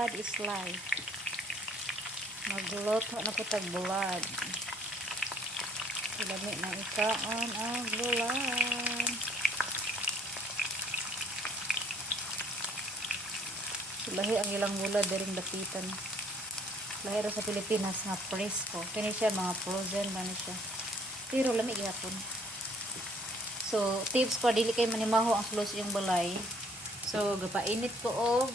Blood is life. Magluto na po tag bulad. Ilami na ikaon ang bulad. Lahi ang ilang bulad daring dapitan. Lahi ra sa Pilipinas nga fresco. Kini siya mga frozen man siya. Pero lami gyapon. So tips ko dili kay manimaho ang sulos yung balay. So gapainit ko og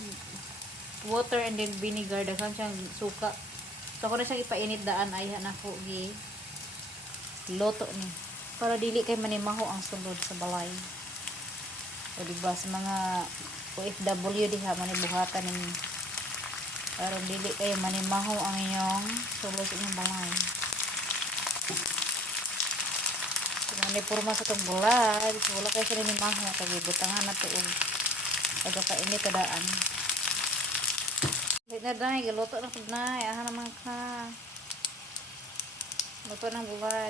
water and then vinegar daghang siyang suka. So ako na siyang ipainit daan ay na ko gi loto ni para dili kay manimaho ang sulod sa balay. O diba sa mga OFW diha manibuhatan ninyo. Para dili kayo manimaho ang inyong sulod sa inyong balay. Mani porma sa tong bulad, wala kayo sa manimaho kay butangan na tuog. Pagkainit tadaan. Wait na dai, galuto na pud nay, aha naman ka. Luto ng bulad.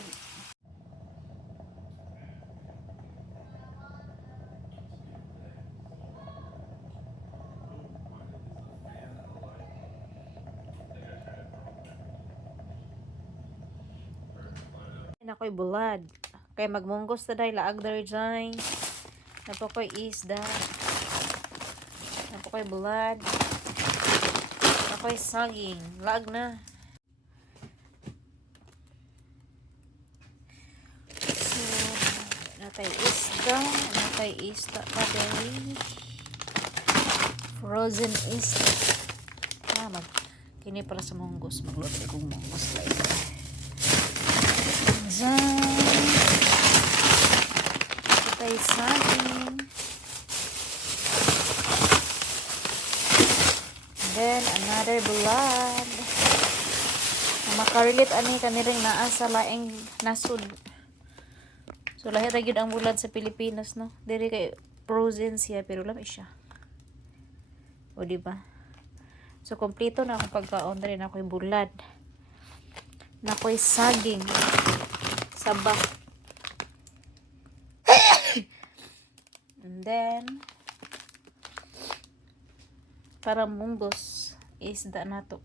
Nakoy bulad. Kay magmunggos ta day laag der jay. Napokoy isda. Napokoy bulad. Napokoy saging. Laag na. So, natay isda. Natay isda pa day. Frozen isda. Kini para sa munggos. Magluto kong munggos like patay saging, then another bulad makarilit ani kaniring naa sa laing nasud. So lahi ra gyud ang bulad sa Pilipinas, no, diri kay frozen siya pero lami siya, o diba? So kompleto na akong pagkaon rin. Ako'y bulad, nakoy saging, sabah, and then para munggos isda nato.